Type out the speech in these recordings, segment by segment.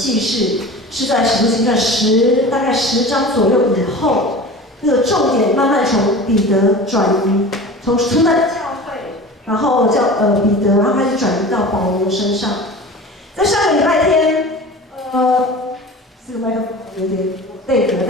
记事是在《使徒行传》大概10章左右以后，那个重点慢慢从彼得转移，从初代教会，然后彼得，然后开始转移到保罗身上。在上个礼拜天，这个麦克风有点背格的。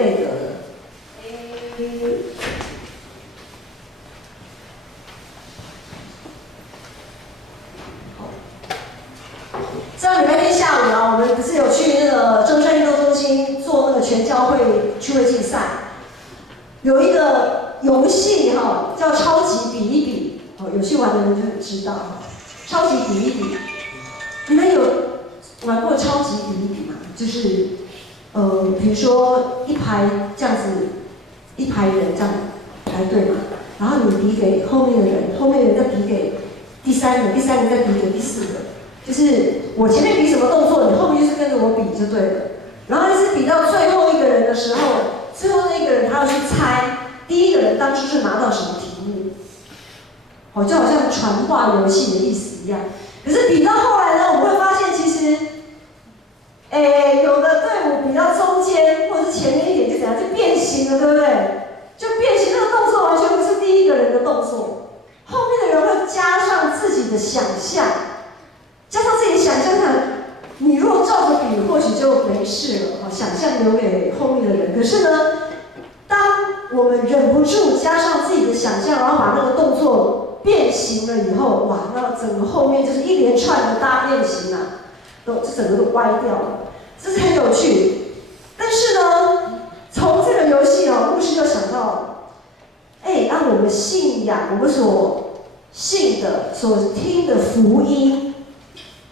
上礼拜天下午啊，我们不是有去那个中山运动中心做那个全教会趣味竞赛，有一个游戏哈，叫超级比一比，有去玩的人就很知道，超级比一比，你们有玩过超级比一比吗？就是比如说一排这样子，一排人这样排队嘛，然后你比给后面的人，后面的人再比给第三个，第三个再比给第四个。就是我前面比什么动作，你后面就是跟着我比就对了。然后就是比到最后一个人的时候，最后那一个人他要去猜第一个人当初是拿到什么题目，就好像传话游戏的意思一样。可是比到后来呢，我们会发现其实，有的队伍比到中间或者是前面一点就怎样，就变形了，对不对？就变形，那个动作完全不是第一个人的动作，后面的人会加上自己的想象。加上自己想象想，你若照着比，或许就没事了。想象留给后面的人。可是呢，当我们忍不住加上自己的想象，然后把那个动作变形了以后，哇，那整个后面就是一连串的大变形啊，整个都歪掉了。这是很有趣。但是呢，从这个游戏牧师就想到，按我们信仰，我们所信的、所听的福音。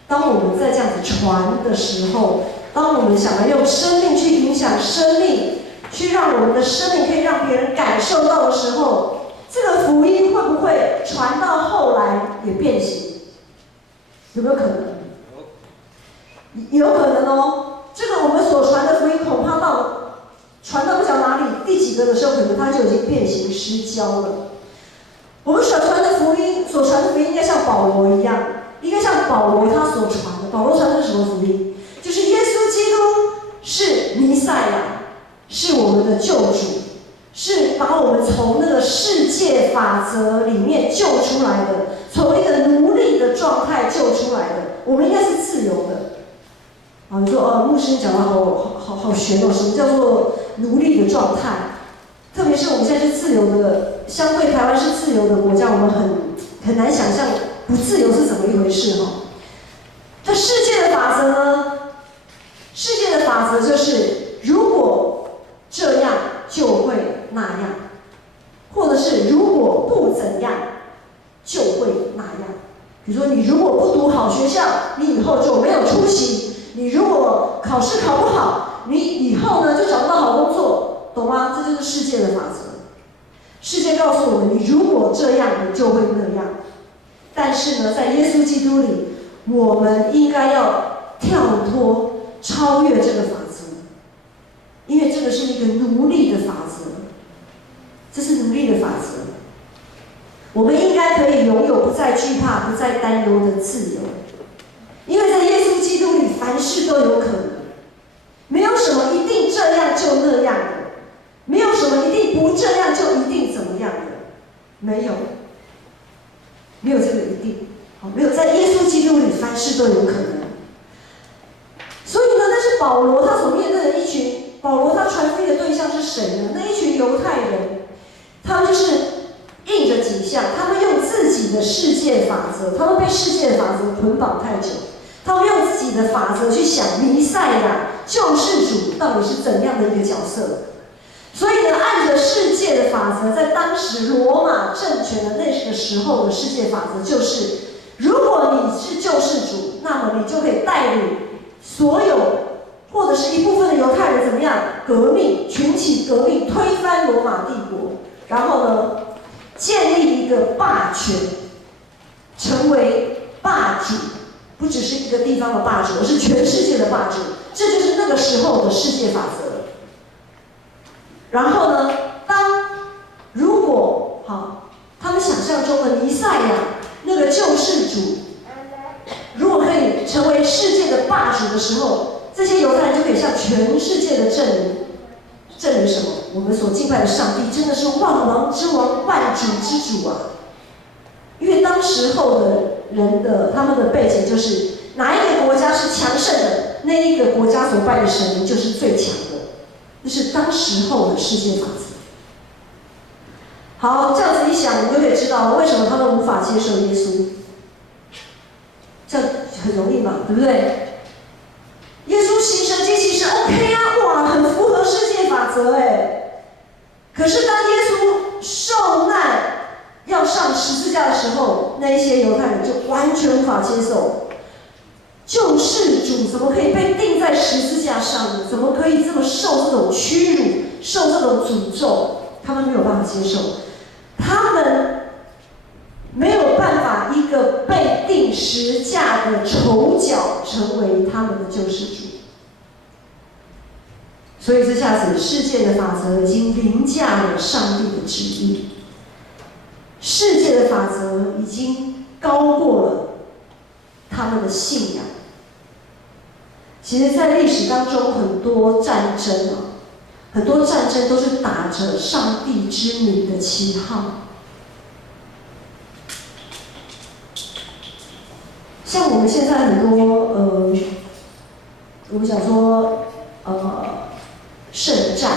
当我们在这样子传的时候，当我们想要用生命去影响生命，去让我们的生命可以让别人感受到的时候，这个福音会不会传到后来也变形？有没有可能？有可能哦。这个我们所传的福音，恐怕传到不晓得哪里第几个的时候，可能它就已经变形失焦了。我们所传的福音应该像保罗一样。应该像保罗他所传的，保罗传的是什么福音？就是耶稣基督是弥赛亚，是我们的救主，是把我们从那个世界法则里面救出来的，从一个奴隶的状态救出来的。我们应该是自由的。你说牧师讲的好玄哦，什么叫做奴隶的状态？特别是我们现在是自由的，相对台湾是自由的国家，我们很难想象。不自由是怎么一回事这世界的法则呢？世界的法则就是，如果这样就会那样，或者是如果不怎样就会那样。比如说，你如果不读好学校，你以后就没有出息；你如果考试考不好，你以后呢就找不到好工作，懂吗？这就是世界的法则。世界告诉我们，你如果这样，你就会那样。但是呢，在耶稣基督里，我们应该要跳脱、超越这个法则，因为这个是一个奴隶的法则，这是奴隶的法则。我们应该可以拥有不再惧怕、不再担忧的自由，因为在耶稣基督里，凡事都有可能，没有什么一定这样就那样的，没有什么一定不这样就一定怎么样的，没有。没有这个一定，没有在耶稣基督里，凡事都有可能。所以呢，但是保罗他所面对的保罗他传福音的对象是谁呢？那一群犹太人，他们就是印着景象，他们用自己的世界法则，他们被世界的法则捆绑太久，他们用自己的法则去想弥赛亚救世主到底是怎样的一个角色。所以呢，按着世界的法则，在当时罗马政权的那个时候的世界法则就是，如果你是救世主，那么你就可以带领所有或者是一部分的犹太人怎么样革命，群起革命，推翻罗马帝国，然后呢，建立一个霸权，成为霸主，不只是一个地方的霸主，而是全世界的霸主。这就是那个时候的世界法则。然后呢，如果他们想象中的弥赛亚那个救世主，如果可以成为世界的霸主的时候，这些犹太人就可以向全世界的证明什么？我们所敬拜的上帝真的是万王之王、万主之主啊！因为当时候的人的他们的背景就是，哪一个国家是强盛的，那一个国家所拜的神明就是最强的，这是当时候的世界法则。好，这样子一想，你就可以知道为什么他们无法接受耶稣。这样很容易嘛，对不对？耶稣行神迹其实 OK 啊，哇，很符合世界法则哎。可是当耶稣受难要上十字架的时候，那一些犹太人就完全无法接受。救世主怎么可以被钉在十字架上呢？怎么可以这么受这种屈辱，受这种诅咒？他们没有办法接受，他们没有办法一个被钉十架的丑角成为他们的救世主。所以这下子世界的法则已经凌驾了上帝的旨意，世界的法则已经高过了他们的信仰。其实在历史当中，很多战争都是打着上帝之名的旗号。像我们现在很多我们讲说圣战，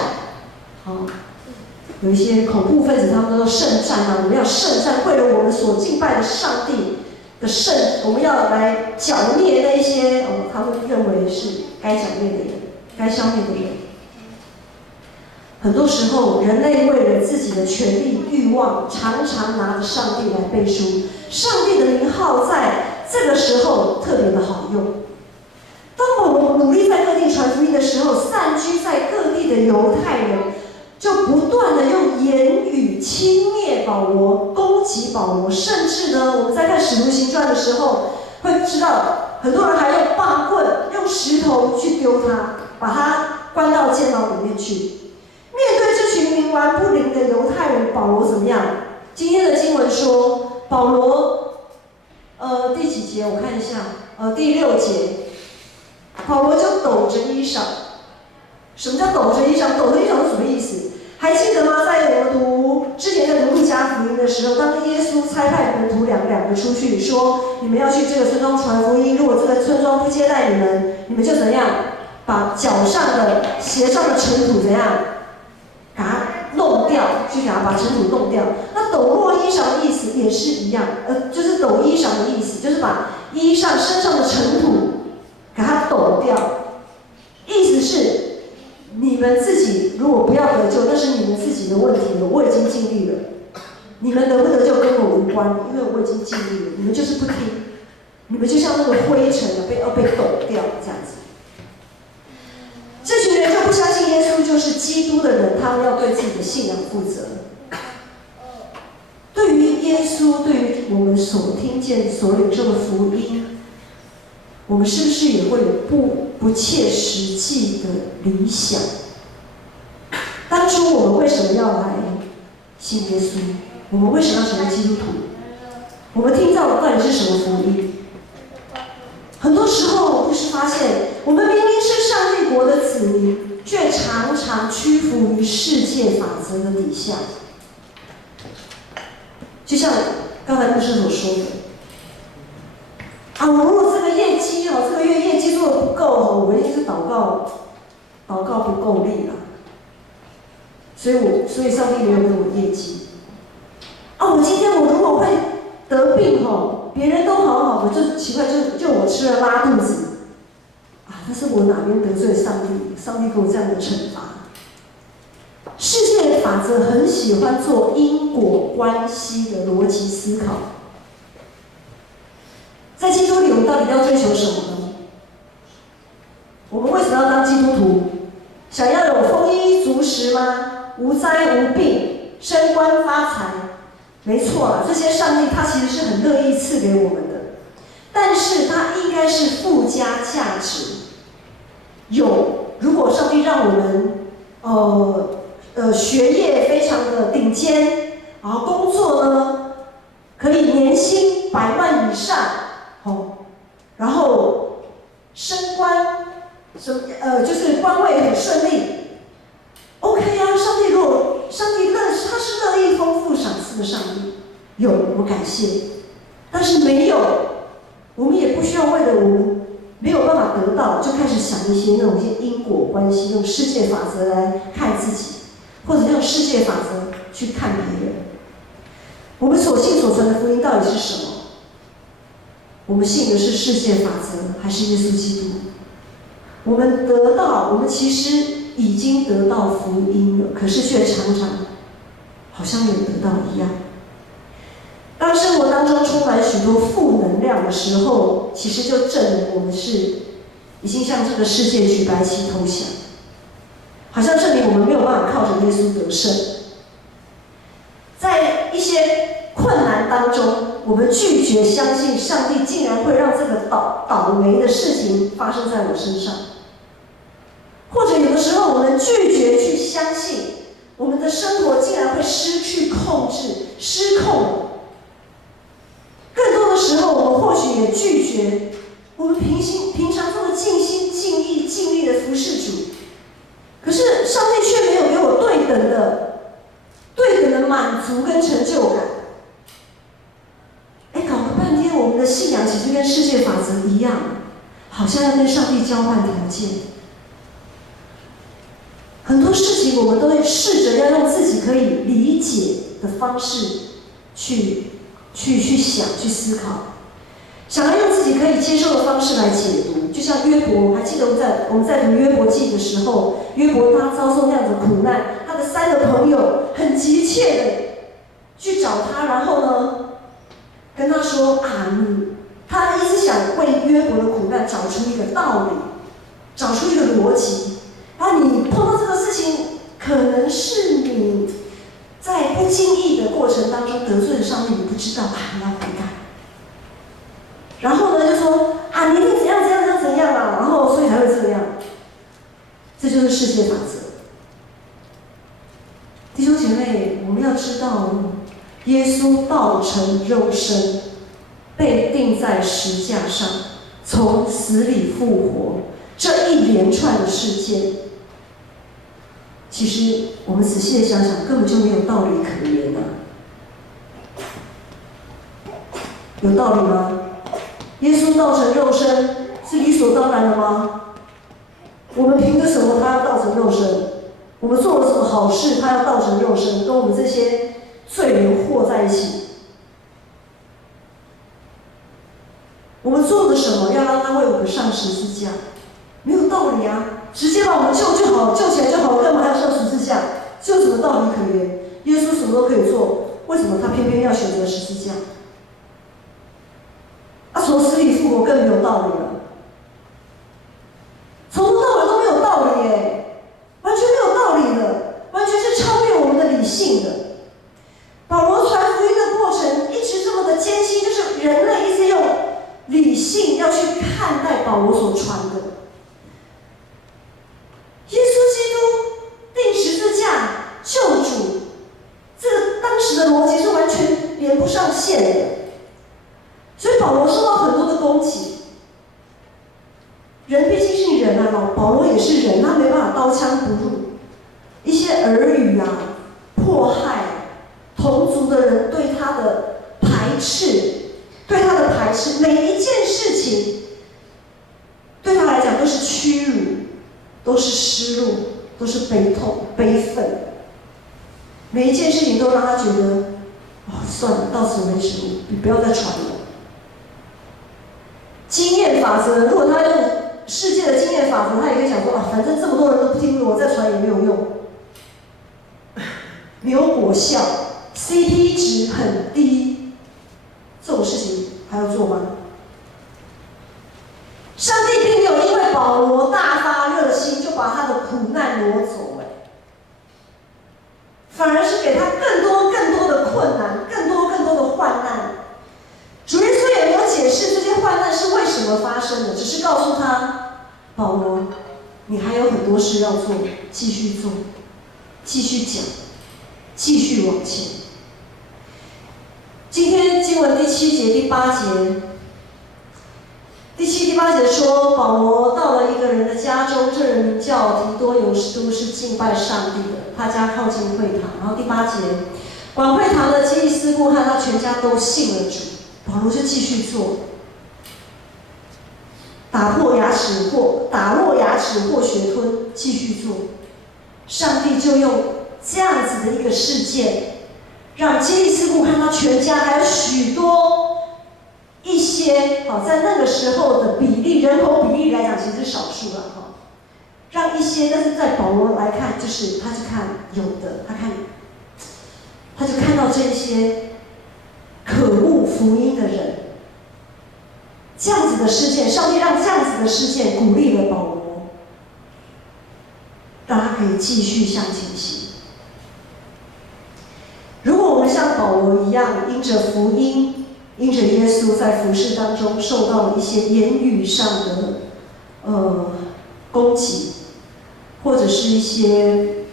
有一些恐怖分子他们都说圣战啊，我们要圣战，为了我们所敬拜的上帝的圣，我们要来剿灭那一些他们认为是该剿灭的人，该消灭的人。很多时候，人类为了自己的权利、欲望，常常拿着上帝来背书。上帝的名号在这个时候特别的好用。当我们努力在各地传福音的时候，散居在各地的犹太人就不断的用言语轻蔑保罗，攻击保罗，甚至呢，我们在看《使徒行传》的时候，会知道很多人还用棒棍、用石头去丢他，把他关到监牢里面去。面对这群冥顽不灵的犹太人，保罗怎么样？今天的经文说，保罗，第几节？我看一下，第6节，保罗就抖着衣裳。什么叫抖着衣裳？抖着衣裳是什么意思？还记得吗？在我们之前在读路加福音的时候，当耶稣差派门徒两个出去，说你们要去这个村庄传福音，如果这个村庄不接待你们，你们就怎样？把脚上的鞋上的尘土怎样？把它弄掉，去给它把尘土弄掉。那抖落衣裳的意思也是一样，就是抖衣裳的意思，就是把衣裳身上的尘土给它抖掉。意思是，你们自己如果不要得救，那是你们自己的问题了。我已经尽力了，你们得不得救跟我无关，因为我已经尽力了。你们就是不听，你们就像那个灰尘被抖掉这样子。这群人就不相信耶稣就是基督的人，他们要对自己的信仰负责。对于耶稣，对于我们所听见、所领受的福音，我们是不是也会有不切实际的理想？当初我们为什么要来信耶稣？我们为什么要成为基督徒？我们听到的到底是什么福音？很多时候就是发现，我们明明是上帝国的子民，却常常屈服于世界法则的底下。就像刚才牧师所说的，我如果这个业绩这个月业绩做得不够我一定是祷告不够力了，所以上帝没有给我业绩。我今天我如果会得病别人都好好的，就奇怪，就我吃了拉肚子，但是我哪边得罪上帝？上帝给我这样的惩罚。世界的法则很喜欢做因果关系的逻辑思考。在基督里，我们到底要追求什么呢？我们为什么要当基督徒？想要有丰衣足食吗？无灾无病，升官发财？没错啦，这些上帝他其实是很乐意赐给我们的，但是他应该是附加价值。如果上帝让我们学业非常的顶尖，然后工作呢可以年薪100万以上，然后升官就是官位很顺利。OK 啊，上帝他是乐意丰富赏赐的上帝，有我们感谢，但是没有，我们也不需要为了我们没有办法得到，就开始想一些因果关系，用世界法则来看自己，或者用世界法则去看别人。我们所信所传的福音到底是什么？我们信的是世界法则，还是耶稣基督？我们其实已经得到福音了，可是却常常好像没有得到一样。当生活当中充满许多负能量的时候，其实就证明我们已经向这个世界举白旗投降，好像证明我们没有办法靠着耶稣得胜。在一些困难当中，我们拒绝相信上帝竟然会让这个倒霉的事情发生在我身上，或者有的时候我们拒绝去相信我们的生活竟然会失去控制、失控了。更多的时候，我们或许也拒绝我们平常这么尽心尽意尽力的服侍主，可是上帝却没有给我对等的满足跟成就感。搞了半天，我们的信仰其实跟世界法则一样，好像要跟上帝交换条件。很多事情我们都会试着要用自己可以理解的方式去想、去思考，想要用自己可以接受的方式来解读。就像约伯，还记得我们在读约伯记的时候，约伯他遭受那样的苦难，他的3个朋友很急切的去找他，然后呢，跟他说他一直想为约伯的苦难找出一个道理，找出一个逻辑。你碰到这个事情，可能是你在不经意的过程当中得罪了上帝，你不知道你要悔改。然后呢，就说你一定怎样然后所以才会这样。这就是世界法则。弟兄姐妹，我们要知道，耶稣道成肉身，被钉在石架上，从死里复活，这一连串的事件，其实我们仔细的想想，根本就没有道理可言有道理吗？耶稣道成肉身是理所当然的吗？我们凭着什么他要道成肉身？我们做了什么好事他要道成肉身，跟我们这些罪人和在一起？我们做了什么要让他为我们上十字架？没有道理啊！直接把我们救就好，救起来就好，干嘛还要上十字架？这有什么道理可言？耶稣什么都可以做，为什么他偏偏要选择十字架？从死里复活更没有道理了，从头到尾都没有道理完全没有道理的，完全是超越我们的理性的。保罗传福音的过程一直这么的艰辛，就是人类一直用理性要去看待保罗所传的。耶稣基督钉十字架救主，这个当时的逻辑是完全连不上线的，所以保罗受到很多的攻击。人毕竟是人保罗也是人，他没办法刀枪不入，一些耳语迫害同族的人对他的排斥，每一件事情对他来讲都是屈辱，都是失落，都是悲痛、悲愤。每一件事情都让他觉得，算了，到此为止，你不要再传了。经验法则，如果他用世界的经验法则，他也可以想说反正这么多人都不听我再传也没有用，没有果效 ，CP 值很低，这种事情还要做吗？上帝并没有因为保罗大发热心就把他的苦难挪走反而是给他更多的困难，更多的患难。主耶稣也没有解释这些患难是为什么发生的，只是告诉他，保罗，你还有很多事要做，继续做，继续讲，继续往前。今天经文第7节、第8节，第7、第8节说，保罗到了一个人的家中，都是敬拜上帝的，他家靠近会堂。然后第8节，管会堂的基利斯布和他全家都信了主，保罗就继续做，打落牙齿或血吞，继续做。上帝就用这样子的一个事件，让基利斯布和他全家还有许多一些在那个时候的比例，人口比例来讲，其实是少数了让一些，但是在保罗来看，就是他就看有的，他就看到这些可恶福音的人，这样子的事件，上帝让这样子的事件鼓励了保罗，让他可以继续向前行。如果我们像保罗一样，因着福音，因着耶稣在服事当中受到了一些言语上的攻击，或者是一些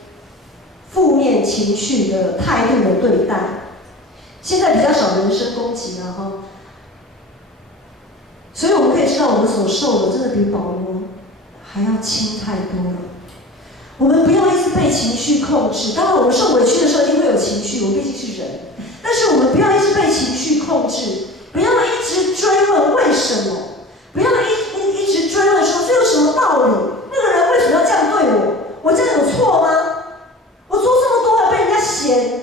负面情绪的态度的对待，现在比较少人身攻击了哈，所以我们可以知道，我们所受的真的比保罗还要轻太多了。我们不要一直被情绪控制，当然我们受委屈的时候一定会有情绪，我毕竟是人，但是我们不要一直被情绪控制，不要一直追问为什么，不要一直追问说这有什么道理，那个人为什么要这样对我，我这样有错吗？我做这么多还被人家嫌，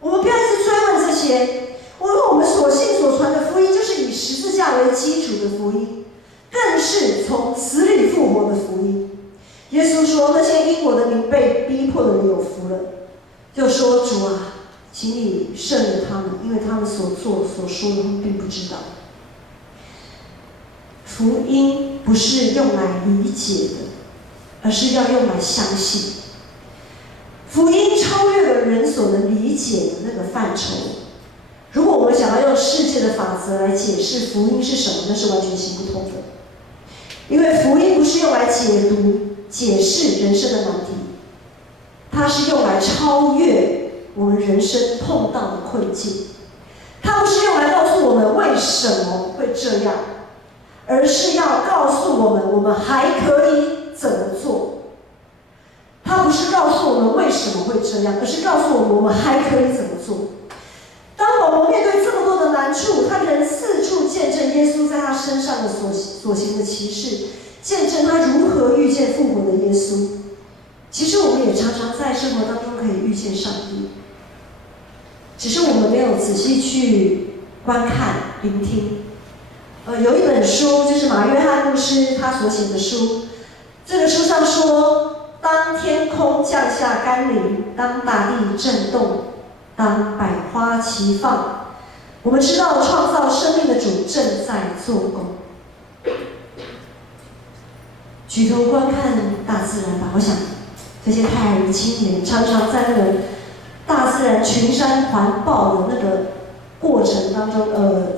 我们不要一直追问这些。我们所信所传的福音，就是以十字架为基础的福音，更是从死里复活的福音。耶稣说：“那些因我的名被逼迫的人有福了。”就说：“主啊，请你赦免他们，因为他们所做所说的，他们并不知道。”福音不是用来理解的，而是要用来相信。福音超越了人所能理解的那个范畴。如果我们想要用世界的法则来解释福音是什么，那是完全行不通的。因为福音不是用来解读、解释人生的难题，它是用来超越我们人生碰到的困境。它不是用来告诉我们为什么会这样，而是要告诉我们，我们还可以怎么做。它不是告诉我们为什么会这样，而是告诉我们，我们还可以怎么做。当保罗面对这么多的难处，他仍四处见证耶稣在他身上的所行的奇事，见证他如何遇见复活的耶稣。其实我们也常常在生活当中可以遇见上帝，只是我们没有仔细去观看、聆听。有一本书就是马约翰牧师他所写的书，这个书上说，当天空降下甘霖，当大地震动，当百花齐放，我们知道创造生命的主正在做工。举头观看大自然吧，我想这些泰雅人青年常常在那个大自然群山环抱的那个过程当中，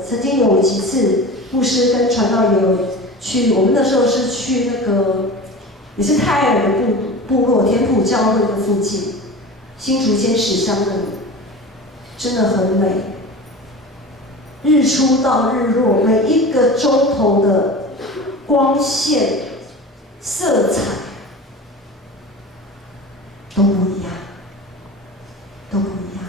曾经有几次牧师跟传道有去，我们那时候是去那个也是泰雅人的部落田埔教会的附近，新竹尖石乡那里。真的很美，日出到日落，每一个钟头的光线、色彩都不一样，都不一样。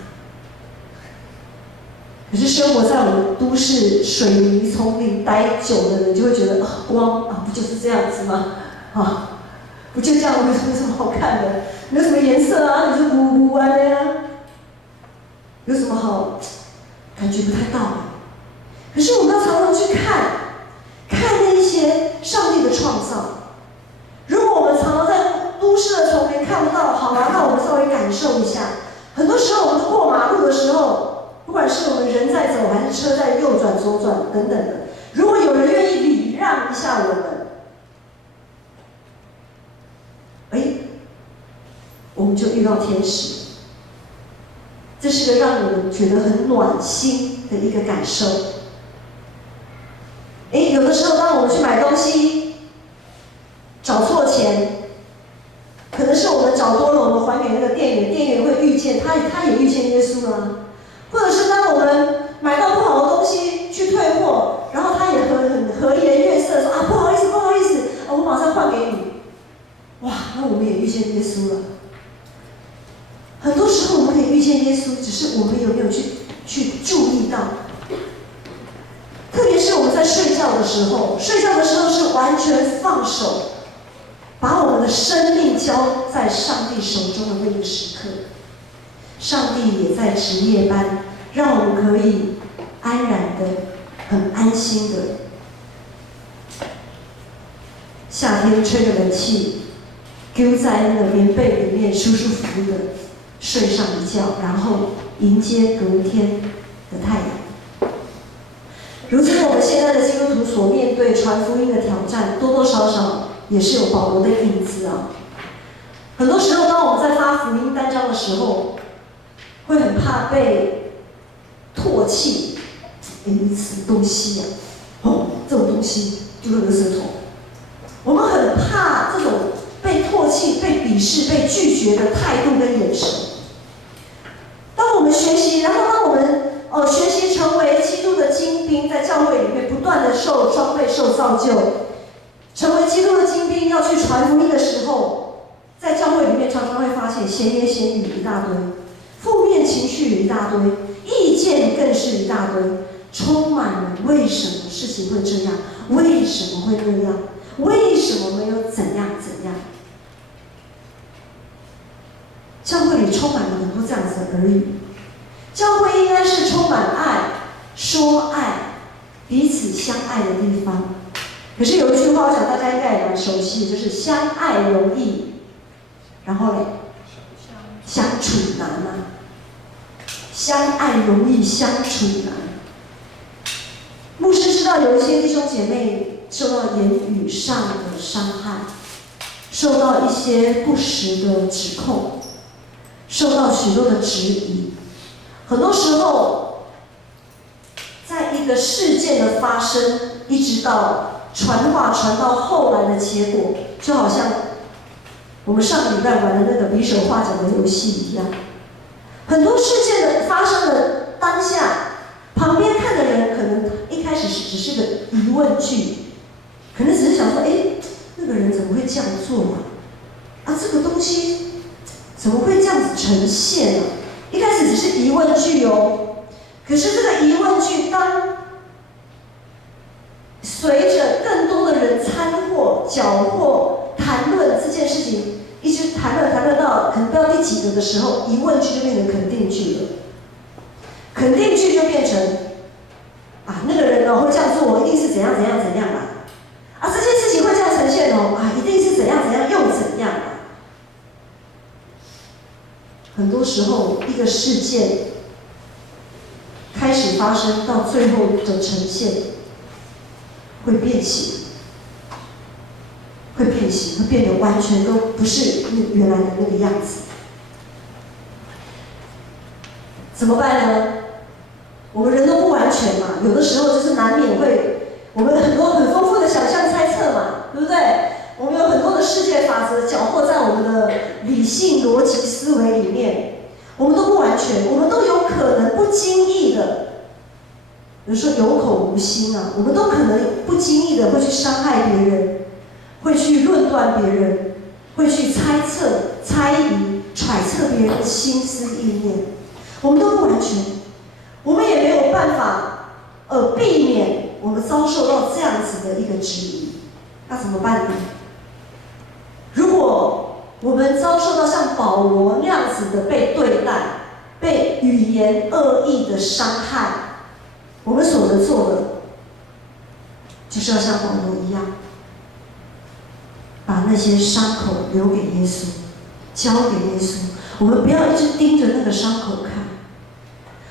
可是生活在我们都市水泥丛林待久的人，就会觉得光不就是这样子吗？不就这样，有什么好看的？没有什么颜色啊，你就乌乌的呀。有什么好感觉不太到的？可是我们要常常去看那一些上帝的创造。如果我们常常在都市的丛林看不到，好啊，那我们稍微感受一下。很多时候我们过马路的时候，不管是我们人在走，还是车在右转、左转等等的，如果有人愿意礼让一下我们，我们就遇到天使。这是个让我们觉得很暖心的一个感受。有的时候当我们去买东西，找错钱，可能是我们找多了，我们还给那个店员，店员会遇见他也遇见耶稣了。或者是当我们买到不好的东西去退货，然后他也很和颜悦色说不好意思，我马上换给你。见耶稣，只是我们有没有去注意到？特别是我们在睡觉的时候，睡觉的时候是完全放手，把我们的生命交在上帝手中的那个时刻，上帝也在值夜班，让我们可以安然的、很安心的。夏天吹着冷气，丢在那个棉被里面，舒舒服服的睡上一觉，然后迎接隔天的太阳。如今我们现在的基督徒所面对传福音的挑战，多多少少也是有保罗的影子啊。很多时候，当我们在发福音单张的时候，会很怕被唾弃，什么东西呀、这种东西丢到垃圾桶。我们很怕这种被唾弃、被鄙视、被拒绝的态度跟眼神。当我们学习，然后当我们学习成为基督的精兵，在教会里面不断的受装备、受造就，成为基督的精兵，要去传福音的时候，在教会里面常常会发现闲言闲语一大堆，负面情绪一大堆，意见更是一大堆，充满了为什么事情会这样，为什么会那样，为什么没有怎样怎样。教会里充满了很多这样子的耳语。教会应该是充满爱、说爱、彼此相爱的地方。可是有一句话，我想大家应该也蛮熟悉的，就是相爱容易，然后呢，相处难啊。相爱容易，相处难。牧师知道有一些弟兄姐妹受到言语上的伤害，受到一些不实的指控，受到许多的质疑。很多时候，在一个事件的发生，一直到传话传到后来的结果，就好像我们上个礼拜玩的那个比手画脚的游戏一样。很多事件的发生的当下，旁边看的人可能一开始只是个疑问句，可能只是想说：那个人怎么会这样做啊？这个东西怎么会这样子呈现啊？一开始只是疑问句哦，可是这个疑问句当随着更多的人掺和、搅和、谈论这件事情，一直谈论到可能不知道第几个的时候，疑问句就变成肯定句了。肯定句就变成那个人会这样做，一定是怎样怎样怎样这件事情会这样呈现一定是怎样怎样又怎样很多时候，一个事件开始发生到最后的呈现，会变形，会变得完全都不是原来的那个样子。怎么办呢？我们人都不完全嘛，有的时候就是难免会，我们很多很丰富的想象猜测嘛，对不对？我们有很多的世界法则搅和在我们的理性逻辑思维里面，我们都不完全，我们都有可能不经意的，比如说有口无心我们都可能不经意的会去伤害别人，会去论断别人，会去猜测、猜疑、揣测别人的心思意念，我们都不完全，我们也没有办法避免我们遭受到这样子的一个质疑，那怎么办呢？如果我们遭受到像保罗那样子的被对待，被语言恶意的伤害，我们所能做的，就是要像保罗一样，把那些伤口留给耶稣，交给耶稣。我们不要一直盯着那个伤口看，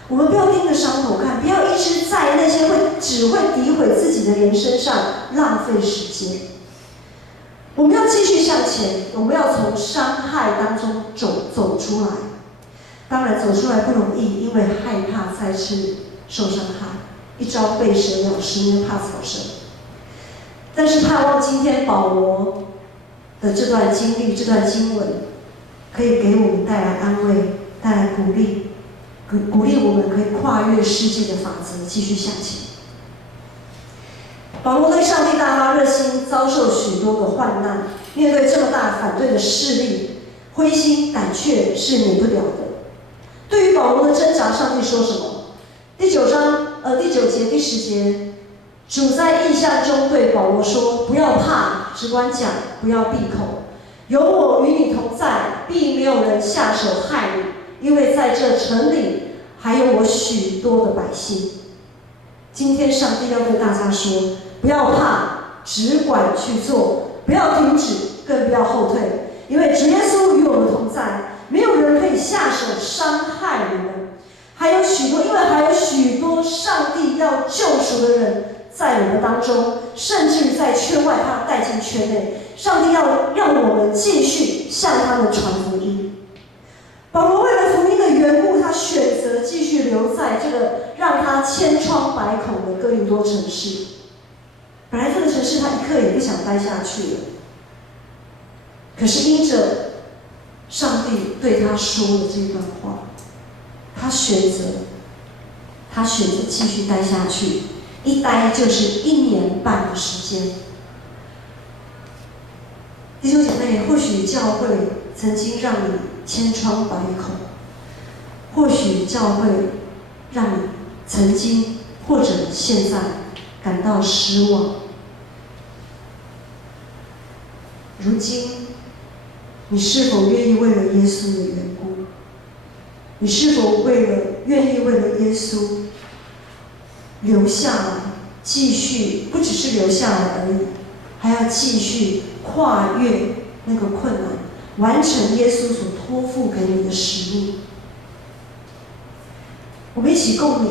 我们不要盯着伤口看，不要一直在那些只会诋毁自己的人身上浪费时间。我们要继续向前，我们要从伤害当中走出来。当然走出来不容易，因为害怕再次受伤害，一朝被蛇咬，10年怕草绳。但是盼望今天保罗的这段经历、这段经文，可以给我们带来安慰，带来鼓励，鼓励我们可以跨越世界的法则，继续向前。保罗对上帝大发热心，遭受许多的患难，面对这么大反对的势力，灰心胆怯是免不了的。对于保罗的挣扎，上帝说什么？第9节、第10节，主在异象中对保罗说：“不要怕，只管讲，不要闭口。有我与你同在，必没有人下手害你，因为在这城里还有我许多的百姓。”今天上帝要对大家说：不要怕，只管去做，不要停止，更不要后退，因为主耶稣与我们同在，没有人可以下手伤害你们。因为还有许多上帝要救赎的人在我们当中，甚至于在圈外他带进圈内。上帝要让我们继续向他们传福音。保罗为了福音的缘故，他选择继续留在这个让他千疮百孔的哥林多城市。本来这个城市他一刻也不想待下去了，可是因着上帝对他说了这段话，他选择继续待下去，一待就是1年半的时间。弟兄姐妹，或许教会曾经让你千疮百孔，或许教会让你曾经或者现在感到失望。如今，你是否愿意为了耶稣的缘故？你是否愿意为了耶稣留下来，继续不只是留下来而已，还要继续跨越那个困难，完成耶稣所托付给你的使命？我们一起共勉。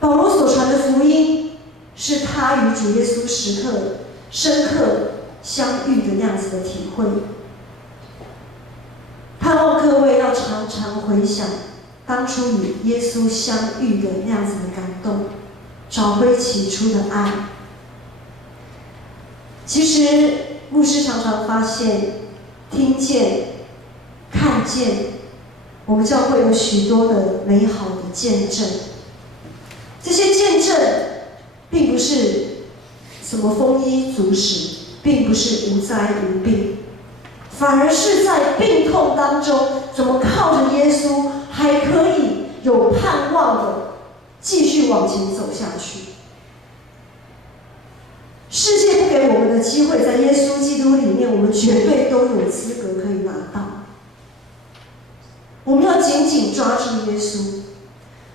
保罗所传的福音，是他与主耶稣时刻深刻相遇的那样子的体会。盼望各位要常常回想当初与耶稣相遇的那样子的感动，找回起初的爱。其实牧师常常发现、听见、看见，我们教会有许多的美好的见证。这些见证并不是什么丰衣足食，并不是无灾无病，反而是在病痛当中，怎么靠着耶稣还可以有盼望的继续往前走下去。世界不给我们的机会，在耶稣基督里面，我们绝对都有资格可以拿到。我们要紧紧抓住耶稣，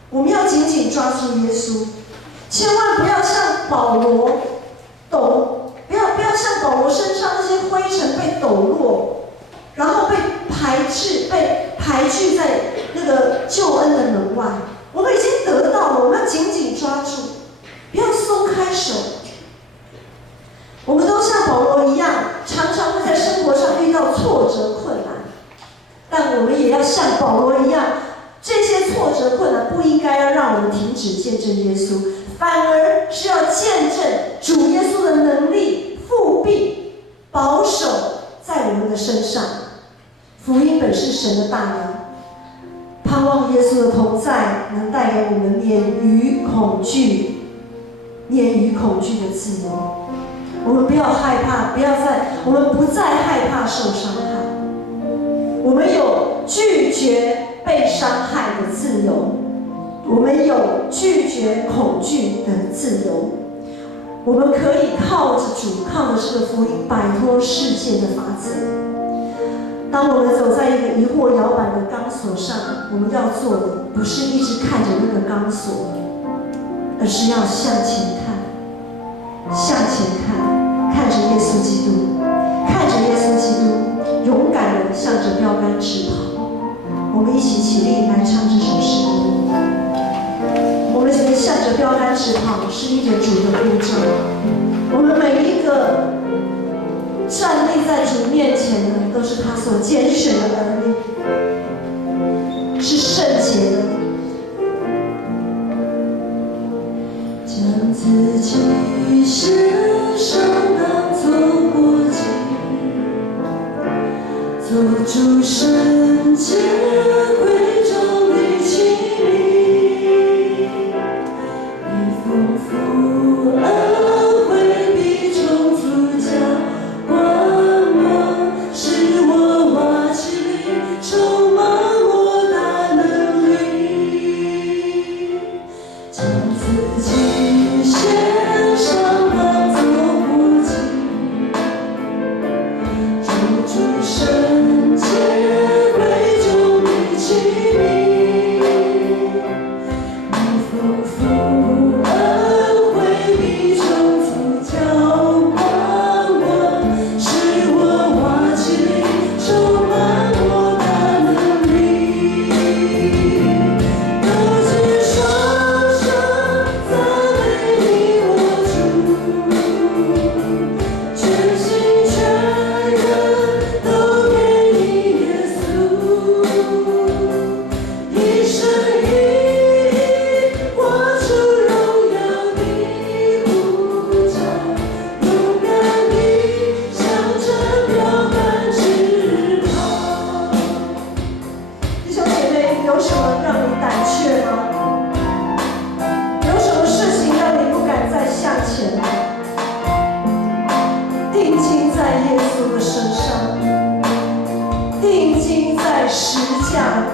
我们要紧紧抓住耶稣，千万不要像保罗不要像保罗身上那些灰尘被抖落，然后被排拒在那个救恩的门外。我们已经得到了，我们要紧紧抓住，不要松开手。我们都像保罗一样，常常会在生活上遇到挫折困难，但我们也要像保罗一样，这些挫折困难不应该要让我们停止见证耶稣，反而是要见证主耶稣的能力复辟保守在我们的身上。福音本是神的大能，盼望耶稣的同在能带给我们免于恐惧的自由。我们不要害怕，我们不再害怕受伤害，我们有拒绝被伤害的自由，我们有拒绝恐惧的自由。我们可以靠着主，靠着这个福音，摆脱世界的法则。当我们走在一个疑惑摇摆的钢索上，我们要做的不是一直看着那个钢索，而是要向前看，看着耶稣基督，勇敢地向着标杆直跑。我们一起起立来唱这首诗歌。我们向着标杆直跑，是因着主的呼召。我们每一个站立在主面前的，都是他所拣选的儿女，是圣洁的。将自己献上当作过祭，做主圣洁贵重的器皿，以丰富恩惠必充足浇灌我，使我瓦器里充满我大能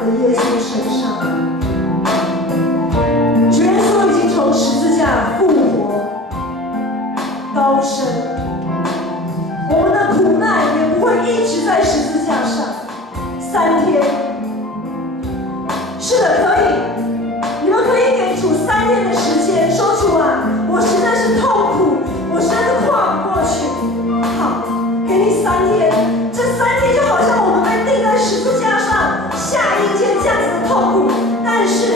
的耶稣身上。主耶稣已经从十字架复活高升，我们的苦难也不会一直在十字架上。3天，是的，可以，你们可以给主3天的时间，说主啊，我实在是痛苦，我实在是跨不过去。好，给你3天，这3天就好像我们被钉在十字架上，下阴间这样子的痛苦，但是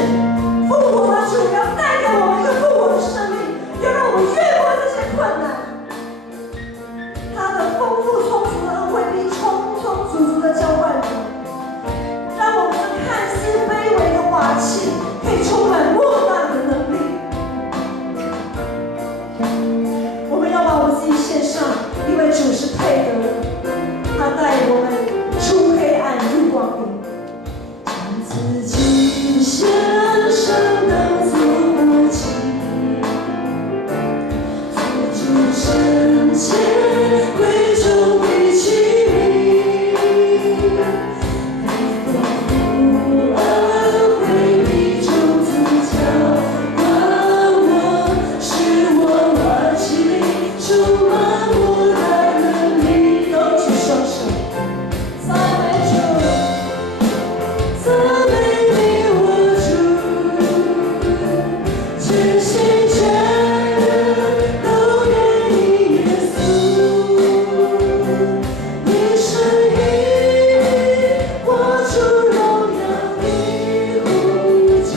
复活的主要带给我们一个复活的生命，要让我们越过这些困难。他的丰富充足的恩惠必充充足足的浇灌我们，让我们看似卑微的瓦器可以充满莫大的能力。我们要把我们自己献上，因为主是配得的，他带我们出黑暗入光明，将自己献上当作活祭，做主圣洁贵重的器皿，丰富恩惠必种子浇灌我，使我瓦器里充满莫大能力。高举双手，赞美主，赞美你我主，全心全人都给你耶稣，你是以活出荣耀的呼召，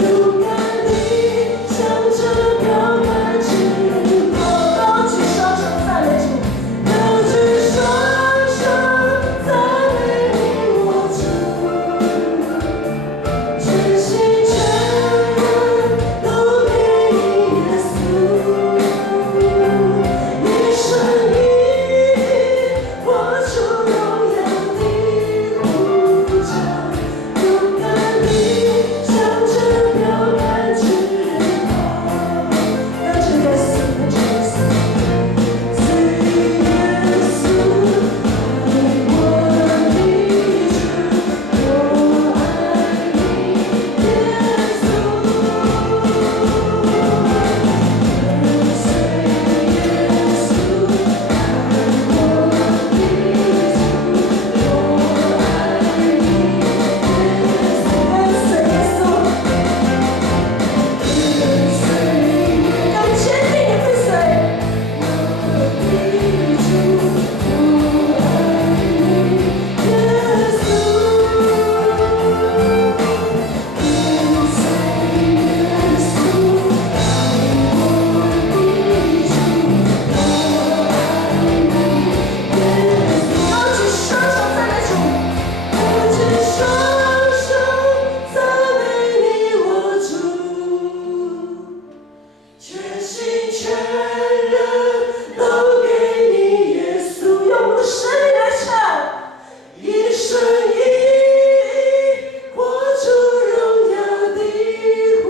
勇敢地向着标杆直跑。高举双手赞美主，高举双手赞美你我主，全心全人都给你耶稣，你是以活出荣耀的呼召，勇敢地向着标杆直跑。跟着耶稣，跟着耶稣，赐耶稣爱我的主，我爱你，耶稣，跟随耶稣爱我的主，我爱你，跟随耶稣，要坚定的跟随。高举双手赞美主，高举双手赞美你我主，全心全人都给你耶稣。用我们的生命来唱，一生一活出荣耀的呼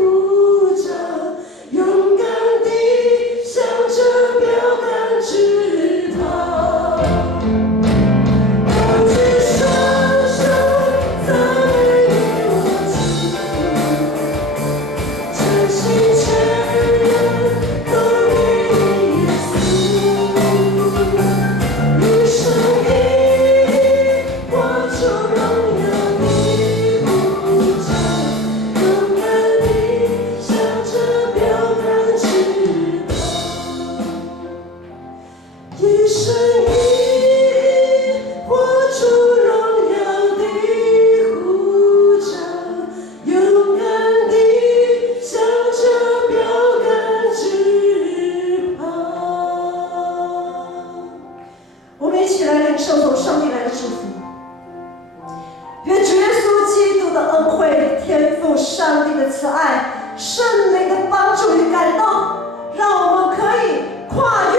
召，勇敢地向着标杆直跑。高举双手赞美你我主，全心全人都给你耶稣，你是以活出荣耀的呼召，勇敢地向着标杆直跑。一生一活出荣耀的呼召，勇敢地向着标杆直跑。我们一起来领受从上帝来的祝福。愿主耶稣基督的恩惠、天父上帝的慈爱、圣灵的帮助与感动，让我们可以跨越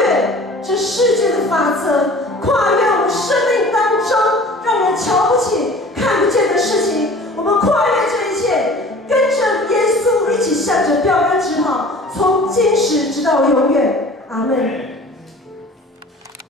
这世界的法则，跨越我们生命当中让人瞧不起、看不见的事情。我们跨越这一切，跟着耶稣一起向着标杆直跑，从今时直到永远。阿门。